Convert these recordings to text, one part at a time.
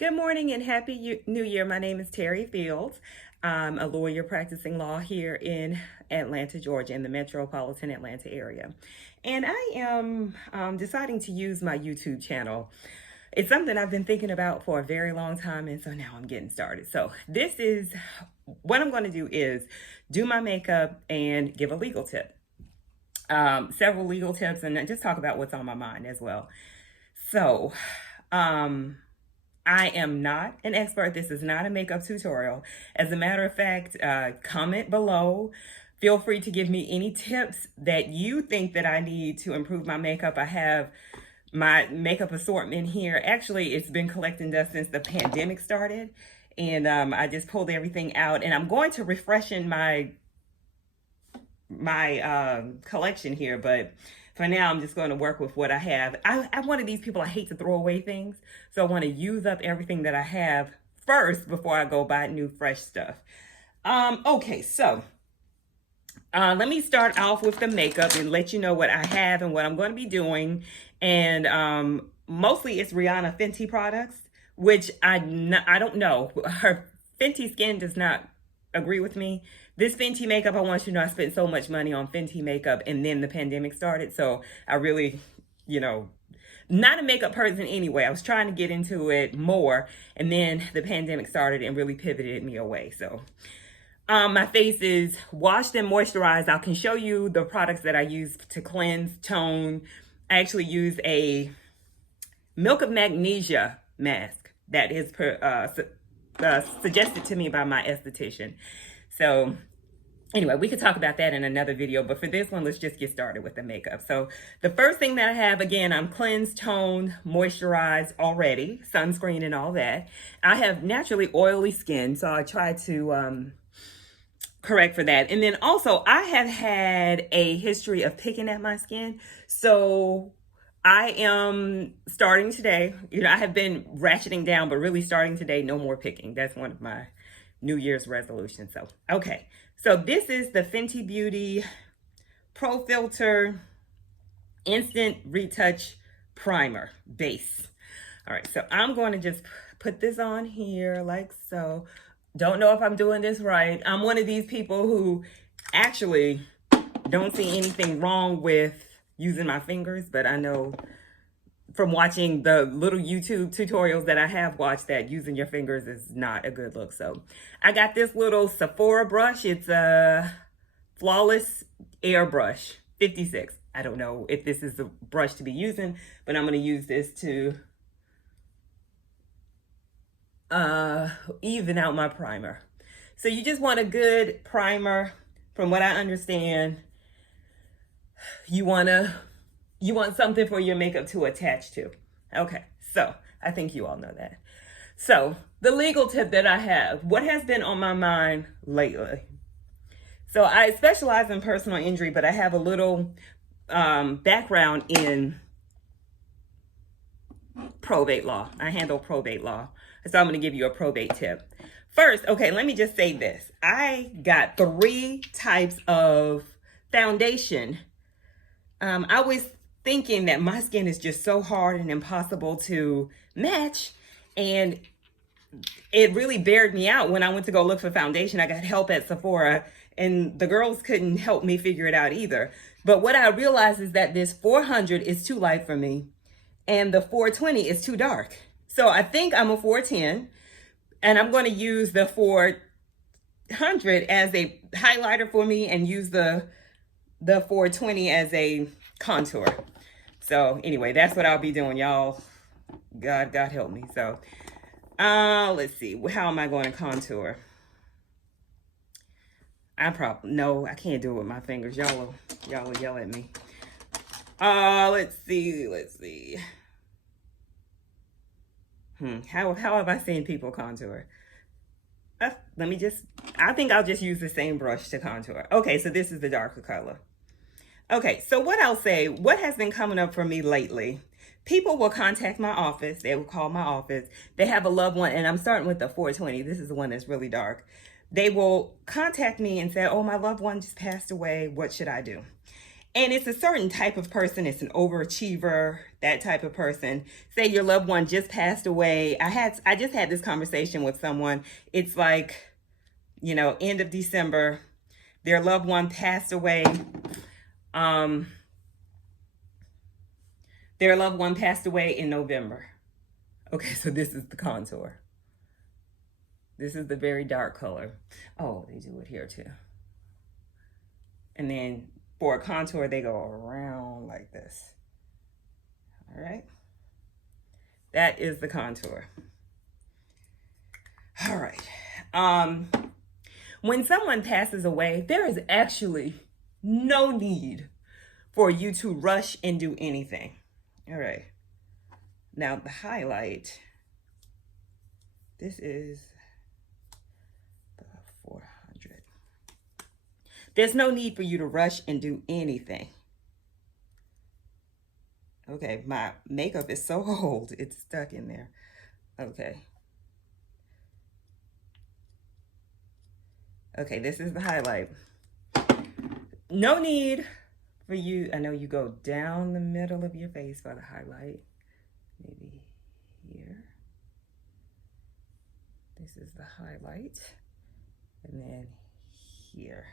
Good morning and happy New Year. My name is Terry Fields. I'm a lawyer practicing law here in Atlanta, Georgia, in the metropolitan Atlanta area. And I am deciding to use my YouTube channel. It's something I've been thinking about for a very long time, and so now I'm getting started. So this is what I'm going to do is do my makeup and give a legal tip. Several legal tips, and just talk about what's on my mind as well. So, I am not an expert. This is not a makeup tutorial. As a matter of fact, comment below. Feel free to give me any tips that you think that I need to improve my makeup. I have my makeup assortment here. Actually, it's been collecting dust since the pandemic started. And I just pulled everything out. And I'm going to refreshen my collection here. But for now, I'm just going to work with what I have. I'm one of these people, I hate to throw away things. So I want to use up everything that I have first before I go buy new, fresh stuff. Okay, so let me start off with the makeup and let you know what I have and what I'm going to be doing. And mostly it's Rihanna Fenty products, which I don't know. Her Fenty skin does not agree with me. This Fenty makeup, I want you to know I spent so much money on Fenty makeup and then the pandemic started. So I really, not a makeup person anyway. I was trying to get into it more and then the pandemic started and really pivoted me away. So my face is washed and moisturized. I can show you the products that I use to cleanse, tone. I actually use a Milk of Magnesia mask that is suggested to me by my esthetician. So anyway, we could talk about that in another video, but for this one, let's just get started with the makeup. So the first thing that I have, again, I'm cleansed, toned, moisturized already, sunscreen and all that. I have naturally oily skin, so I try to correct for that. And then also, I have had a history of picking at my skin, so I am starting today. I have been ratcheting down, but really starting today, no more picking. That's one of my New Year's resolutions. So, okay. So this is the Fenty Beauty Pro Filter Instant Retouch Primer Base. All right. So I'm going to just put this on here like so. Don't know if I'm doing this right. I'm one of these people who actually don't see anything wrong with using my fingers, but I know from watching the little YouTube tutorials that I have watched that using your fingers is not a good look. So I got this little Sephora brush. It's a Flawless Airbrush 56. I don't know if this is the brush to be using, but I'm going to use this to even out my primer. So you just want a good primer. From what I understand, you want something for your makeup to attach to. Okay, so I think you all know that. So the legal tip that I have, what has been on my mind lately? So I specialize in personal injury, but I have a little background in probate law. I handle probate law. So I'm going to give you a probate tip. First, okay, let me just say this. I got 3 types of foundation. I was thinking that my skin is just so hard and impossible to match. And it really bared me out when I went to go look for foundation. I got help at Sephora and the girls couldn't help me figure it out either. But what I realized is that this 400 is too light for me and the 420 is too dark. So I think I'm a 410 and I'm going to use the 400 as a highlighter for me and use the 420 as a contour. So anyway, that's what I'll be doing, y'all. God help me. So let's see, how am I going to contour? I can't do it with my fingers. Y'all will yell at me. Let's see. How have I seen people contour? I think I'll just use the same brush to contour. Okay, so this is the darker color. Okay, so what has been coming up for me lately, people will contact my office. They will call my office. They have a loved one, and I'm starting with the 420. This is the one that's really dark. They will contact me and say, oh, my loved one just passed away. What should I do? And it's a certain type of person. It's an overachiever, that type of person. Say your loved one just passed away. I just had this conversation with someone. It's like, end of December, their loved one passed away. Their loved one passed away in November. Okay, so this is the contour. This is the very dark color. Oh, they do it here too. And then for a contour, they go around like this. All right. That is the contour. All right. When someone passes away, there is actually no need for you to rush and do anything. All right. Now the highlight, this is the 400. There's no need for you to rush and do anything. Okay, my makeup is so old, it's stuck in there. Okay. Okay, this is the highlight. No need for you, I know you go down the middle of your face for the highlight. Maybe here. This is the highlight. And then here.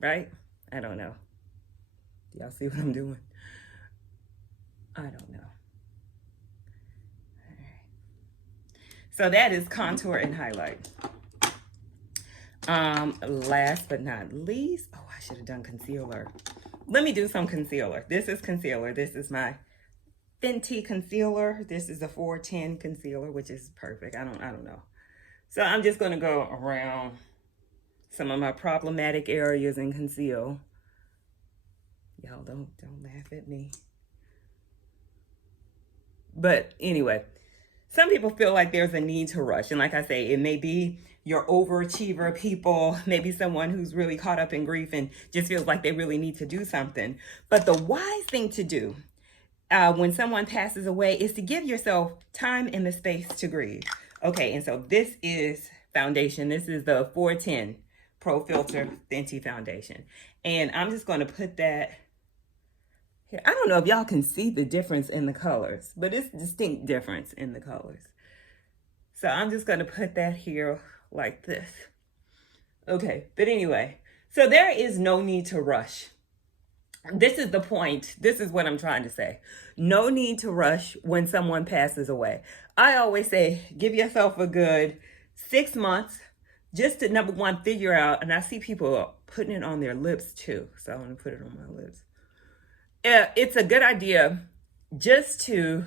Right? I don't know. Do y'all see what I'm doing? I don't know. All right. So that is contour and highlight. Last but not least, oh, I should have done concealer. Let me do some concealer. This is concealer. This is my Fenty concealer. This is a 410 concealer, which is perfect. I don't know. So I'm just going to go around some of my problematic areas and conceal. Y'all don't laugh at me. But anyway, some people feel like there's a need to rush. And like I say, it may be your overachiever people, maybe someone who's really caught up in grief and just feels like they really need to do something. But the wise thing to do when someone passes away is to give yourself time and the space to grieve. Okay, and so this is foundation. This is the 410 Pro Filter Fenty foundation. And I'm just going to put that here. I don't know if y'all can see the difference in the colors, but it's distinct difference in the colors. So I'm just going to put that here like this. Okay, but anyway, so there is no need to rush. This is the point. This is what I'm trying to say. No need to rush when someone passes away. I always say, give yourself a good 6 months just to, number one, figure out, and I see people putting it on their lips too. So I'm going to put it on my lips. It's a good idea just to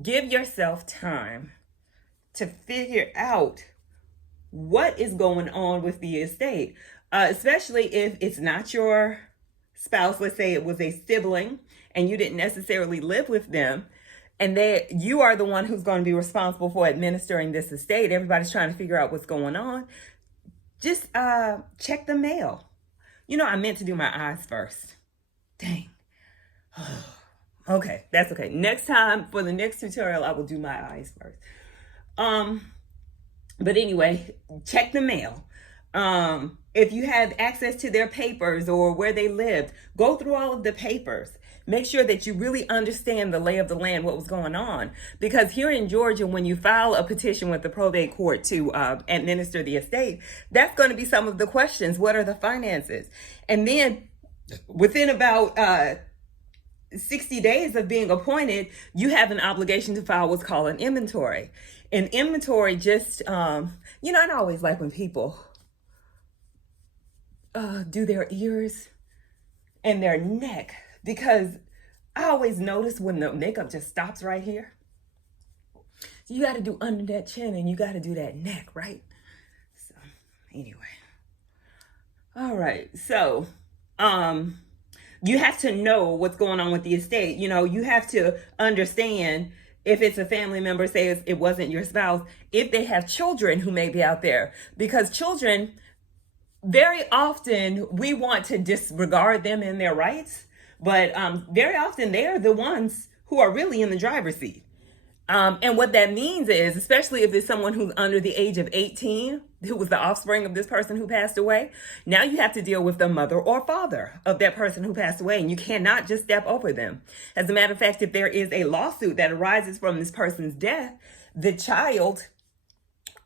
give yourself time to figure out what is going on with the estate, especially if it's not your spouse. Let's say it was a sibling and you didn't necessarily live with them, and you are the one who's going to be responsible for administering this estate. Everybody's trying to figure out what's going on. Just check the mail. I meant to do my eyes first. Dang. Okay, that's okay. Next time, for the next tutorial, I will do my eyes first. But anyway, check the mail. If you have access to their papers or where they lived, go through all of the papers. Make sure that you really understand the lay of the land, what was going on. Because here in Georgia, when you file a petition with the probate court to administer the estate, that's going to be some of the questions. What are the finances? And then within about 60 days of being appointed, you have an obligation to file what's called an inventory. An inventory just, I always like when people do their ears and their neck, because I always notice when the makeup just stops right here. You got to do under that chin and you got to do that neck, right? So anyway. All right. So, you have to know what's going on with the estate. You have to understand if it's a family member, say it wasn't your spouse, if they have children who may be out there. Because children, very often we want to disregard them and their rights, but very often they're the ones who are really in the driver's seat. And what that means is, especially if it's someone who's under the age of 18, who was the offspring of this person who passed away, now you have to deal with the mother or father of that person who passed away, and you cannot just step over them. As a matter of fact, if there is a lawsuit that arises from this person's death, the child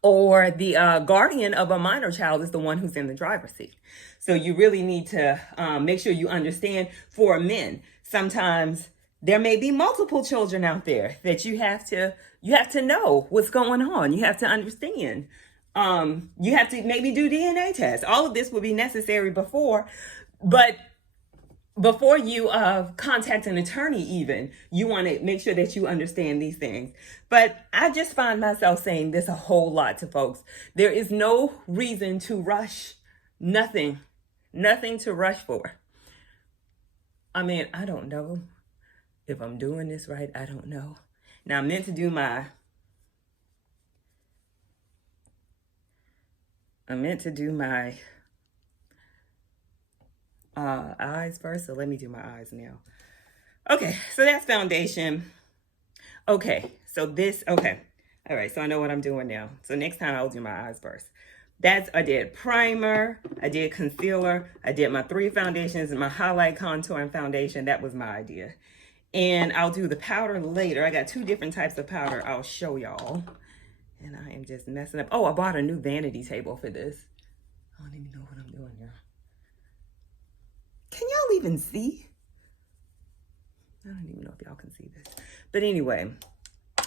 or the guardian of a minor child is the one who's in the driver's seat. So you really need to make sure you understand. For men, sometimes there may be multiple children out there that you have to know what's going on. You have to understand. You have to maybe do DNA tests. All of this will be necessary before you contact an attorney. Even you want to make sure that you understand these things. But I just find myself saying this a whole lot to folks. There is no reason to rush. Nothing to rush for. I mean, I don't know if I'm doing this right. I don't know. Now I'm meant to do my eyes first, so let me do my eyes now. Okay, so that's foundation. Okay, so this, okay. All right, so I know what I'm doing now. So next time I'll do my eyes first. I did primer, I did concealer, I did my 3 foundations and my highlight, contour, and foundation. That was my idea. And I'll do the powder later. I got 2 different types of powder I'll show y'all. And I am just messing up. Oh, I bought a new vanity table for this. I don't even know what I'm doing here. Can y'all even see? I don't even know if y'all can see this. But anyway,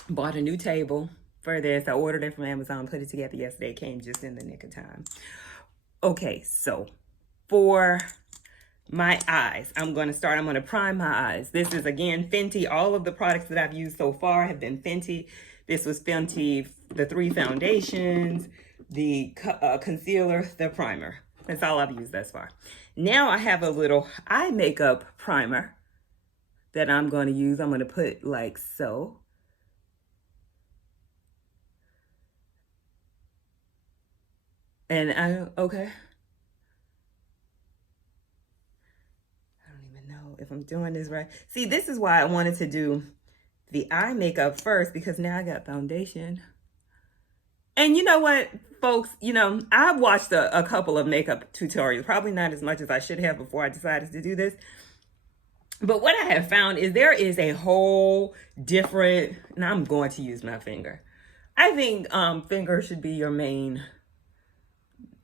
bought a new table for this. I ordered it from Amazon, put it together yesterday. It came just in the nick of time. Okay, so for my eyes, I'm going to prime my eyes. This is, again, Fenty. All of the products that I've used so far have been Fenty. This was Fenty, the 3 foundations, the concealer, the primer. That's all I've used thus far. Now I have a little eye makeup primer that I'm going to use. I'm going to put like so. And okay. I don't even know if I'm doing this right. See, this is why I wanted to do the eye makeup first, because now I got foundation. And you know what, folks, I've watched a couple of makeup tutorials, probably not as much as I should have before I decided to do this. But what I have found is there is a whole different, and I'm going to use my finger. I think finger should be your main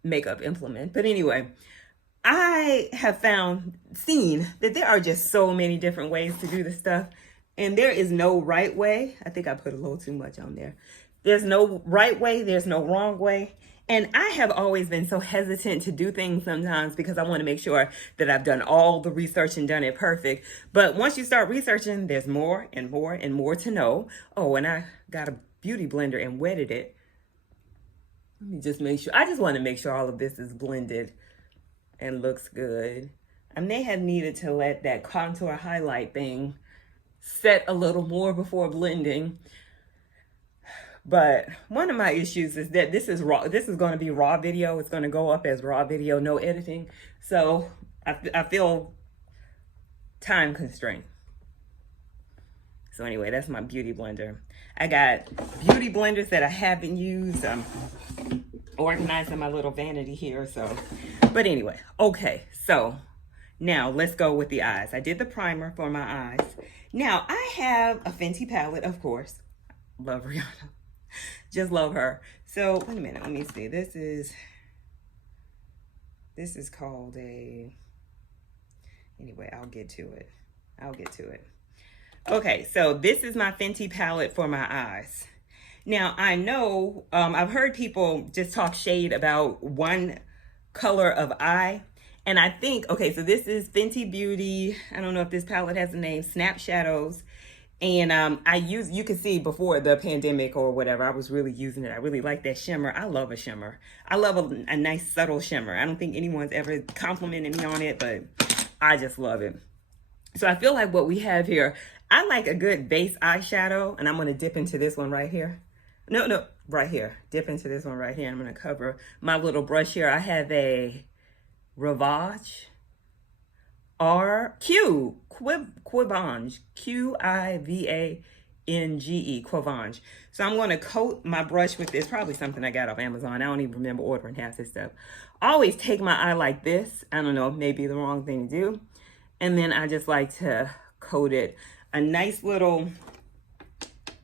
makeup implement. But anyway, I have seen that there are just so many different ways to do this stuff. And there is no right way. I think I put a little too much on there. There's no right way. There's no wrong way. And I have always been so hesitant to do things sometimes because I want to make sure that I've done all the research and done it perfect. But once you start researching, there's more and more and more to know. Oh, and I got a beauty blender and wetted it. Let me just make sure. I just want to make sure all of this is blended and looks good. I may have needed to let that contour highlight thing set a little more before blending. But one of my issues is that this is raw. This is going to be raw video. It's going to go up as raw video, no editing. So I feel time constrained. So anyway, that's my beauty blender. I got beauty blenders that I haven't used. I'm organizing my little vanity here. So, but anyway, okay. So now let's go with the eyes. I did the primer for my eyes. Now I have a Fenty palette, of course. Love Rihanna. Just love her. So wait a minute, let me see. This is called a, anyway, I'll get to it. Okay, so this is my Fenty palette for my eyes. Now I know, I've heard people just talk shade about one color of eye. And I think, okay, so this is Fenty Beauty. I don't know if this palette has a name, Snap Shadows. And you can see before the pandemic or whatever, I was really using it. I really like that shimmer. I love a shimmer. I love a nice subtle shimmer. I don't think anyone's ever complimented me on it, but I just love it. So I feel like what we have here, I like a good base eyeshadow, and I'm going to dip into this one right here. No, right here. Dip into this one right here. I'm going to cover my little brush here. I have a Rivage Quibange, Quivange Quavange. So I'm going to coat my brush with this. Probably something I got off Amazon. I don't even remember ordering half this stuff. I always take my eye like this. I don't know, it may be the wrong thing to do. And then I just like to coat it a nice little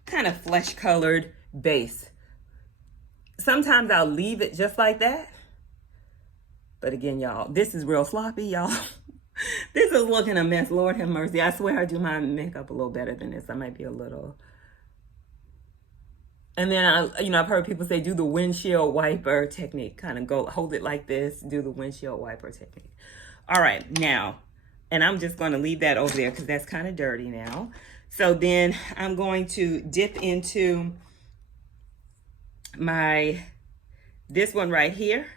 kind of flesh colored base. Sometimes I'll leave it just like that. But again, y'all, this is real sloppy, y'all. This is looking a mess. Lord have mercy. I swear I do my makeup a little better than this. I might be a little. And then I've heard people say do the windshield wiper technique. Kind of go hold it like this. Do the windshield wiper technique. All right, now, and I'm just going to leave that over there because that's kind of dirty now. So then I'm going to dip into this one right here.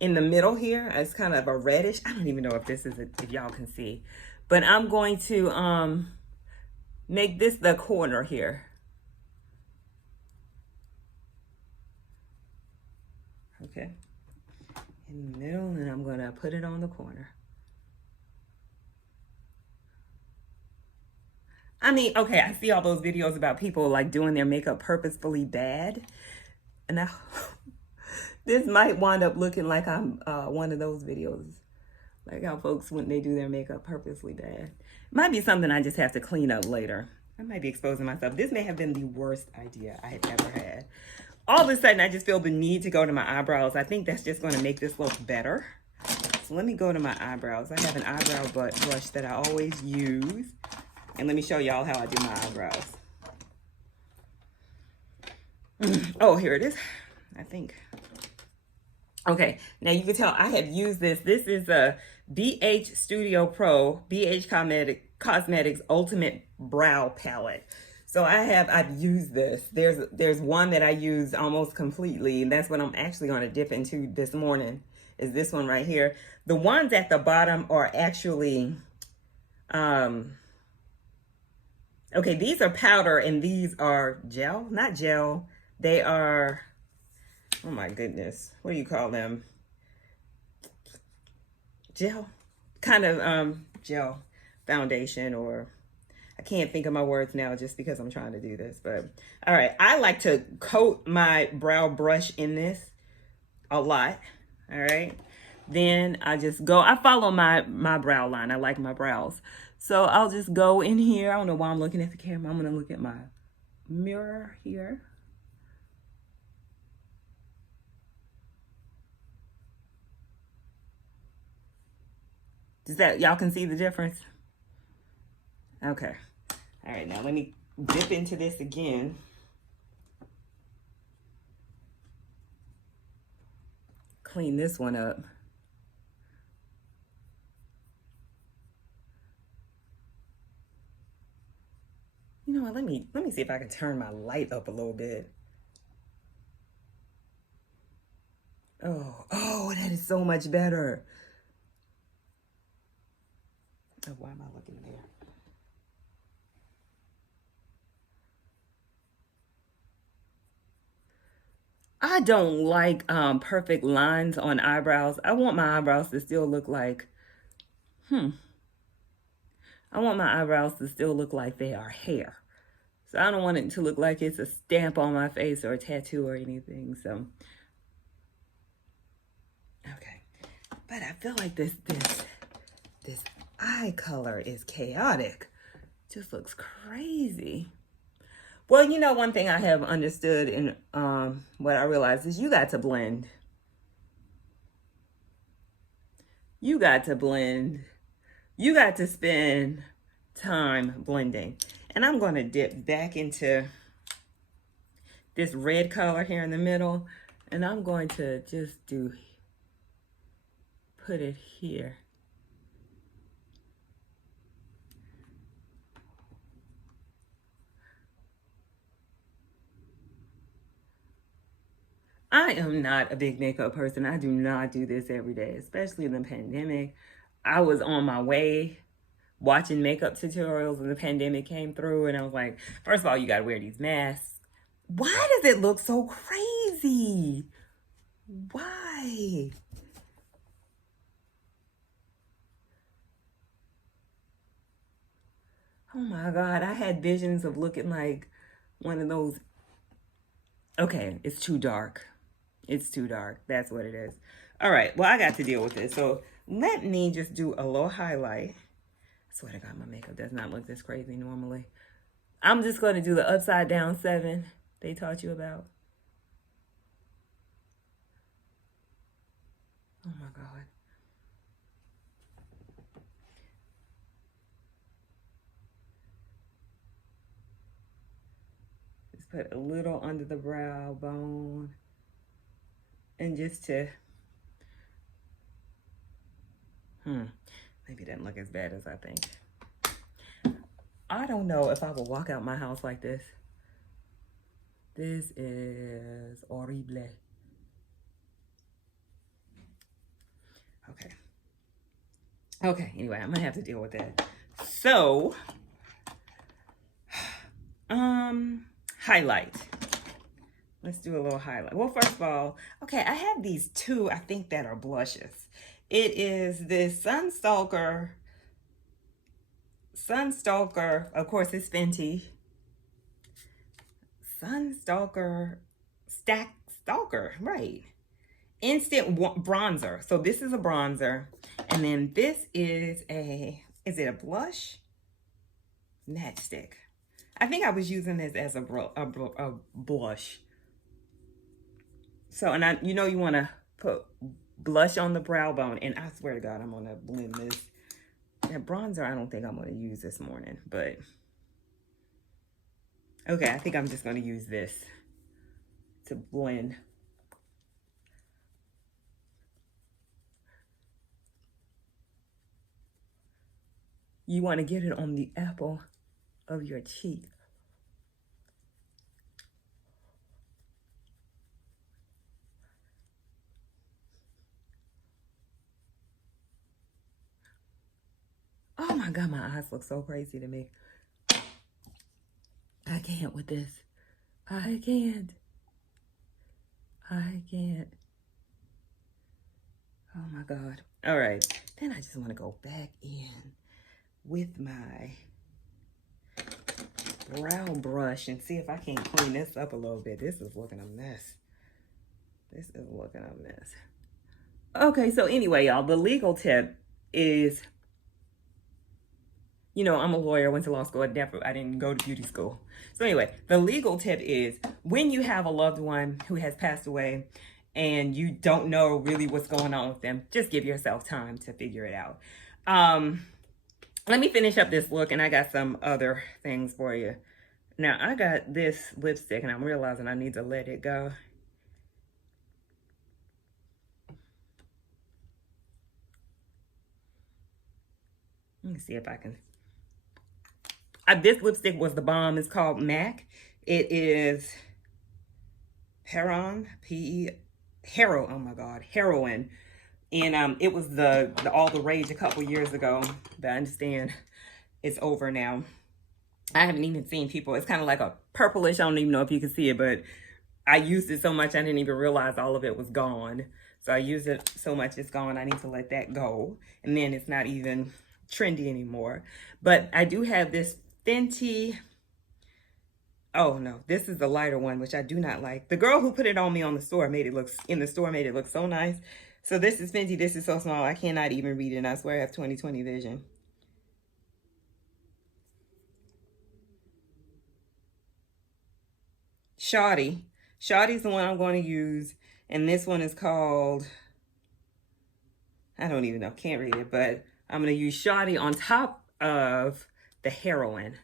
In the middle here, it's kind of a reddish. I don't even know if this is if y'all can see, but I'm going to make this the corner here. Okay, in the middle, and I'm gonna put it on the corner. I mean, okay, I see all those videos about people like doing their makeup purposefully bad, and now this might wind up looking like I'm one of those videos, like how folks when they do their makeup purposely bad. Might be something I just have to clean up later. I might be exposing myself. This may have been the worst idea I had ever had. All of a sudden, I just feel the need to go to my eyebrows. I think that's just going to make this look better. So let me go to my eyebrows. I have an eyebrow brush that I always use. And let me show y'all how I do my eyebrows. Oh, here it is, I think. Okay, now you can tell I have used this. This is a BH Studio Pro, BH Cosmetics Ultimate Brow Palette. So I've used this. There's one that I use almost completely, and that's what I'm actually going to dip into this morning, is this one right here. The ones at the bottom are actually, okay, these are powder and these are gel, not gel. They are, oh my goodness, what do you call them? Gel, kind of gel foundation, or I can't think of my words now just because I'm trying to do this, but all right. I like to coat my brow brush in this a lot, all right? Then I just go, I follow my brow line. I like my brows. So I'll just go in here. I don't know why I'm looking at the camera. I'm gonna look at my mirror here. Does that, y'all can see the difference? Okay. All right, now let me dip into this again. Clean this one up. You know what, let me see if I can turn my light up a little bit. Oh, that is so much better. Oh, why am I looking there? I don't like perfect lines on eyebrows. I want my eyebrows to still look like, I want my eyebrows to still look like they are hair. So I don't want it to look like it's a stamp on my face or a tattoo or anything. So, okay. But I feel like this eye color is chaotic. Just looks crazy. Well, you know, one thing I have understood and what I realized is you got to blend. You got to blend. You got to spend time blending. And I'm going to dip back into this red color here in the middle. And I'm going to just put it here. I am not a big makeup person. I do not do this every day, especially in the pandemic. I was on my way watching makeup tutorials when the pandemic came through, and I was like, first of all, you gotta wear these masks. Why does it look so crazy? Why? Oh my God, I had visions of looking like one of those. Okay, it's too dark. It's too dark. That's what it is. All right, well, I got to deal with this. So let me just do a little highlight. I swear to God, my makeup does not look this crazy normally. I'm just going to do the upside down 7 they taught you about. Oh my God. Just put a little under the brow bone. And just to, maybe it doesn't look as bad as I think. I don't know if I will walk out my house like this. This is horrible. Okay. Okay, anyway, I'm gonna have to deal with that. So, highlight. Let's do a little highlight. Well, first of all, okay, I have these 2, I think, that are blushes. It is this Sunstalker, of course, it's Fenty. Sunstalker, Stalker, right. Instant bronzer. So this is a bronzer. And then this is is it a blush? Matchstick. I think I was using this as a blush. So, and you want to put blush on the brow bone. And I swear to God, I'm going to blend this. That bronzer, I don't think I'm going to use this morning. But, okay, I think I'm just going to use this to blend. You want to get it on the apple of your cheek. Oh my God, my eyes look so crazy to me. I can't with this. I can't. Oh my God. All right. Then I just want to go back in with my brow brush and see if I can clean this up a little bit. This is looking a mess. Okay, so anyway, y'all, the legal tip is, I'm a lawyer, went to law school. I didn't go to beauty school. So anyway, the legal tip is when you have a loved one who has passed away and you don't know really what's going on with them, just give yourself time to figure it out. Let me finish up this look, and I got some other things for you. Now, I got this lipstick, and I'm realizing I need to let it go. Let me see if I can. This lipstick was the bomb. It's called MAC. It is Heroin. Oh my God, heroin. And it was the all the rage a couple years ago. But I understand it's over now. I haven't even seen people. It's kind of like a purplish. I don't even know if you can see it, but I used it so much I didn't even realize all of it was gone. So I used it so much it's gone. I need to let that go. And then it's not even trendy anymore. But I do have this Fenty. Oh no, this is the lighter one, which I do not like. The girl who put it on me in the store made it look so nice. So this is Fenty. This is so small I cannot even read it. And I swear I have 20/20 vision. Shawty's the one I'm going to use. And this one is called, I don't even know, can't read it, but I'm going to use Shawty on top of the heroin.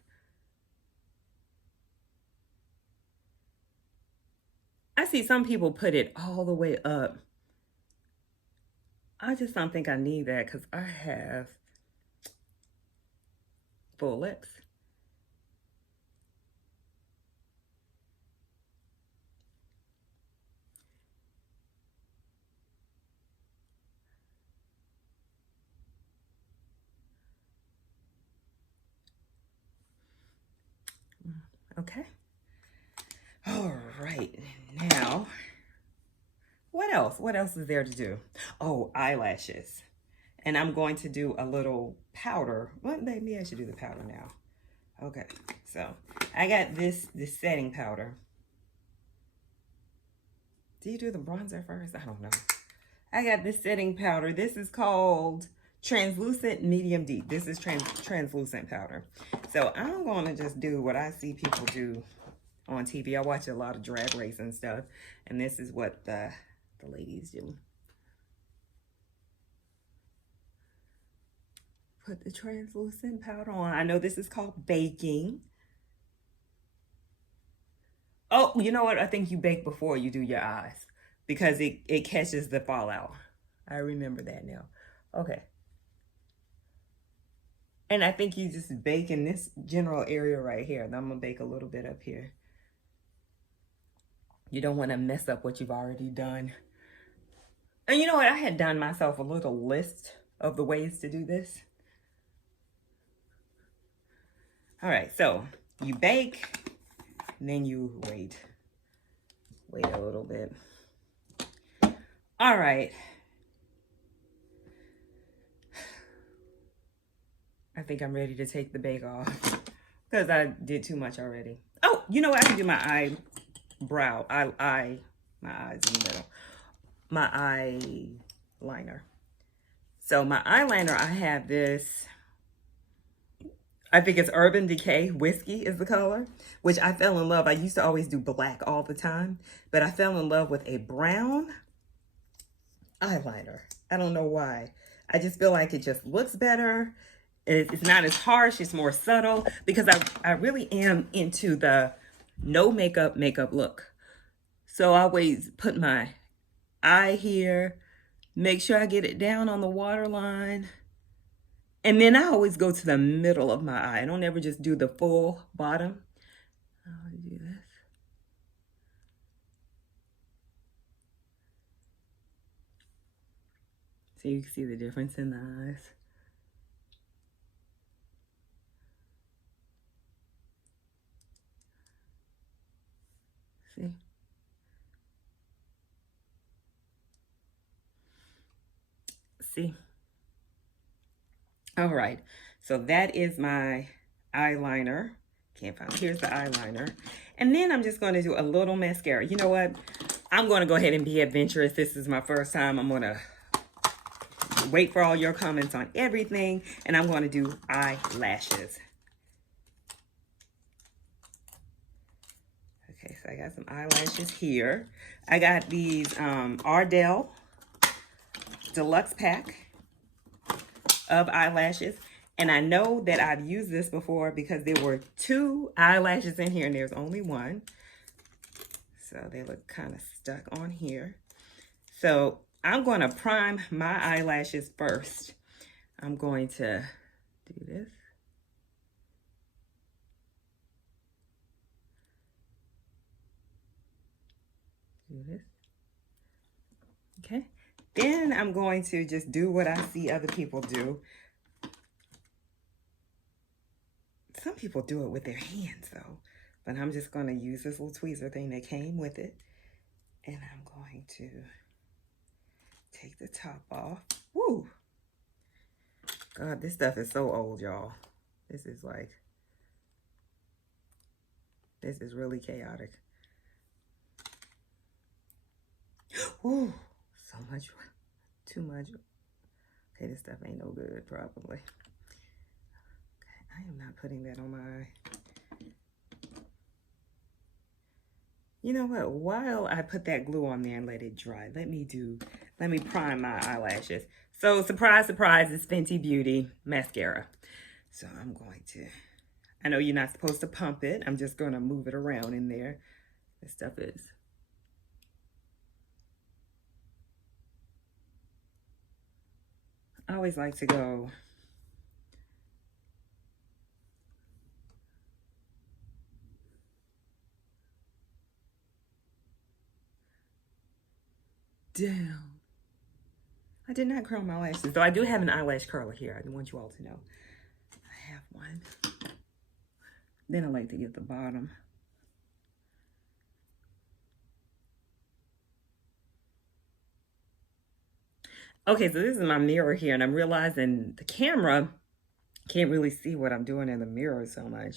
I see some people put it all the way up. I just don't think I need that because I have full lips. Okay. All right. Now, what else? What else is there to do? Oh, eyelashes. And I'm going to do a little powder. Well, maybe I should do the powder now. Okay, so I got this setting powder. Do you do the bronzer first? I don't know. I got this setting powder. This is called Translucent Medium Deep. This is translucent powder. So I'm going to just do what I see people do on TV. I watch a lot of Drag Race and stuff. And this is what the ladies do. Put the translucent powder on. I know this is called baking. Oh, you know what? I think you bake before you do your eyes because it catches the fallout. I remember that now. Okay. And I think you just bake in this general area right here. And I'm going to bake a little bit up here. You don't want to mess up what you've already done. And you know what? I had done myself a little list of the ways to do this. All right, so you bake, and then you wait. Wait a little bit. All right. I think I'm ready to take the bake off because I did too much already. Oh, you know what? I can do my eyebrow, my eyes in the middle. My eyeliner. So my eyeliner, I have this, I think it's Urban Decay Whiskey is the color, which I fell in love. I used to always do black all the time, but I fell in love with a brown eyeliner. I don't know why. I just feel like it just looks better. It's not as harsh. It's more subtle because I really am into the no makeup look. So I always put my eye here, make sure I get it down on the waterline. And then I always go to the middle of my eye. I don't ever just do the full bottom. I'll do this. So you can see the difference in the eyes. See? See? All right. So that is my eyeliner. Can't find it. Here's the eyeliner. And then I'm just going to do a little mascara. You know what? I'm going to go ahead and be adventurous. This is my first time. I'm going to wait for all your comments on everything. And I'm going to do eyelashes. Okay, so I got some eyelashes here. I got these Ardell Deluxe Pack of eyelashes. And I know that I've used this before because there were 2 eyelashes in here and there's only one. So they look kind of stuck on here. So I'm going to prime my eyelashes first. I'm going to do this. Do this. Okay. Then I'm going to just do what I see other people do. Some people do it with their hands though, but I'm just going to use this little tweezer thing that came with it. And I'm going to take the top off. Woo! God, this stuff is so old, y'all. This is really chaotic. Ooh, so much, too much. Okay, this stuff ain't no good, probably. Okay, I am not putting that on my eye. You know what? While I put that glue on there and let it dry, let me prime my eyelashes. So, surprise, surprise, it's Fenty Beauty mascara. So I'm going to, I know you're not supposed to pump it. I'm just going to move it around in there. This stuff is. I always like to go down. I did not curl my lashes, though I do have an eyelash curler here. I want you all to know. I have one. Then I like to get the bottom. Okay, so this is my mirror here, and I'm realizing the camera Can't really see what I'm doing in the mirror so much.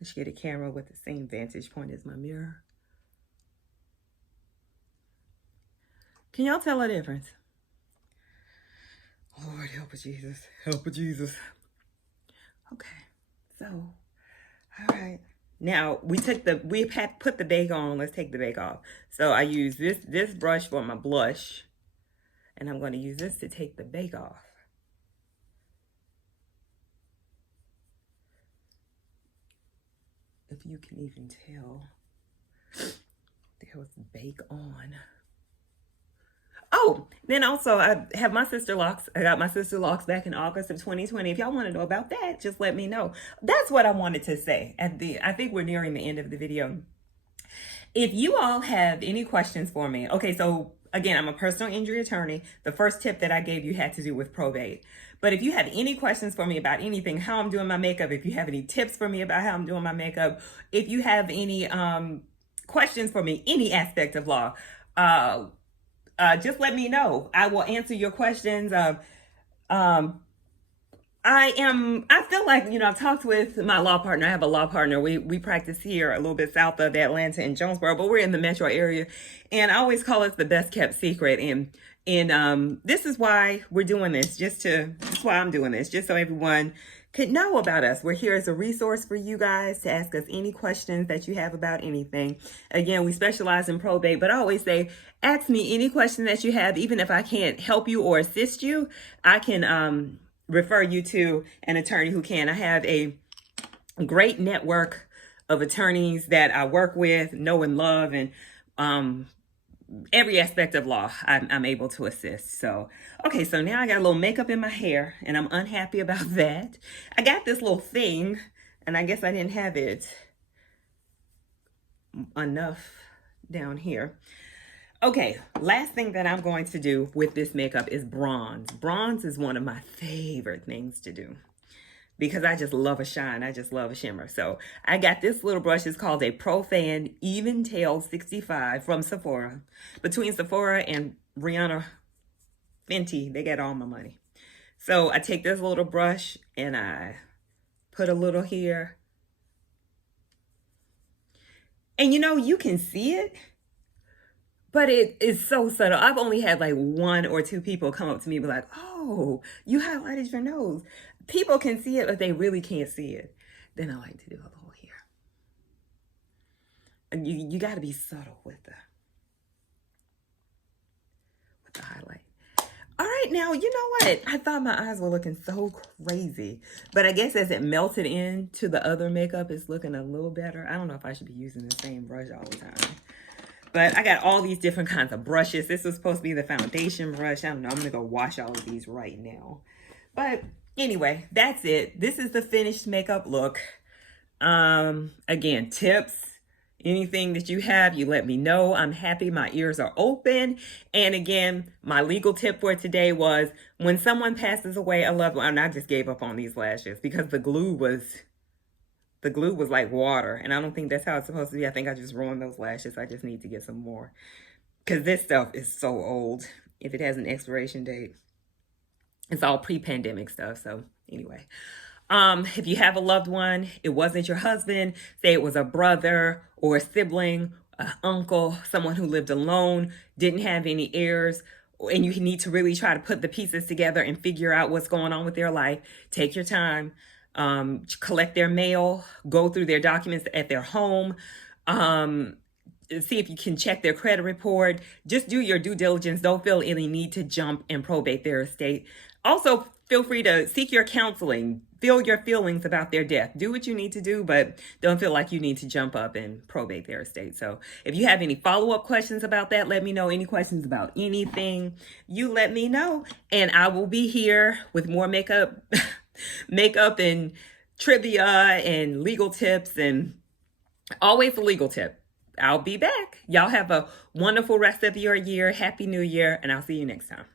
I should get a camera with the same vantage point as my mirror. Can y'all tell a difference? Lord, help us, Jesus. Help us, Jesus. Okay, so, all right. Now, we put the bake on. Let's take the bake off. So I use this brush for my blush. And I'm going to use this to take the bake off. If you can even tell, there was bake on. Oh, then also I have my sister locks. I got my sister locks back in August of 2020. If y'all want to know about that, just let me know. That's what I wanted to say. I think we're nearing the end of the video. If you all have any questions for me, okay, so again, I'm a personal injury attorney. The first tip that I gave you had to do with probate. But if you have any questions for me about anything, how I'm doing my makeup, if you have any tips for me about how I'm doing my makeup, if you have any questions for me, any aspect of law, just let me know. I will answer your questions. I feel like, you know, I've talked with my law partner. I have a law partner. We practice here a little bit south of Atlanta in Jonesboro, but we're in the metro area. And I always call it the best kept secret. And this is why we're doing this, that's why I'm doing this, just so everyone could know about us. We're here as a resource for you guys to ask us any questions that you have about anything. Again, we specialize in probate, but I always say, ask me any question that you have. Even if I can't help you or assist you, I can refer you to an attorney who can. I have a great network of attorneys that I work with, know and love, and every aspect of law I'm able to assist. So, okay, so now I got a little makeup in my hair, and I'm unhappy about that. I got this little thing, and I guess I didn't have it enough down here. Okay, last thing that I'm going to do with this makeup is bronze. Bronze is one of my favorite things to do because I just love a shine. I just love a shimmer. So I got this little brush. It's called a Profan Even Tail 65 from Sephora. Between Sephora and Rihanna Fenty, they got all my money. So I take this little brush and I put a little here. And you know, you can see it, but it is so subtle. I've only had like 1 or 2 people come up to me and be like, oh, you highlighted your nose. People can see it, but they really can't see it. Then I like to do a little here. And you got to be subtle with the highlight. All right, now, you know what? I thought my eyes were looking so crazy, but I guess as it melted into the other makeup, it's looking a little better. I don't know if I should be using the same brush all the time. But I got all these different kinds of brushes. This was supposed to be the foundation brush. I don't know. I'm going to go wash all of these right now. But anyway, that's it. This is the finished makeup look. Again, tips, anything that you have, you let me know. I'm happy my ears are open. And again, my legal tip for today was when someone passes away, a loved one, and I just gave up on these lashes because the glue was like water, and I don't think that's how it's supposed to be. I think I just ruined those lashes. I just need to get some more because this stuff is so old. If it has an expiration date, it's all pre-pandemic stuff. So anyway, if you have a loved one, it wasn't your husband, say it was a brother or a sibling, an uncle, someone who lived alone, didn't have any heirs, and you need to really try to put the pieces together and figure out what's going on with their life, take your time. Collect their mail, go through their documents at their home, see if you can check their credit report. Just do your due diligence. Don't feel any need to jump and probate their estate. Also, feel free to seek your counseling. Feel your feelings about their death. Do what you need to do, but don't feel like you need to jump up and probate their estate. So if you have any follow-up questions about that, let me know. Any questions about anything, you let me know. And I will be here with more makeup and trivia and legal tips, and always a legal tip. I'll be back. Y'all have a wonderful rest of your year. Happy New Year, and I'll see you next time.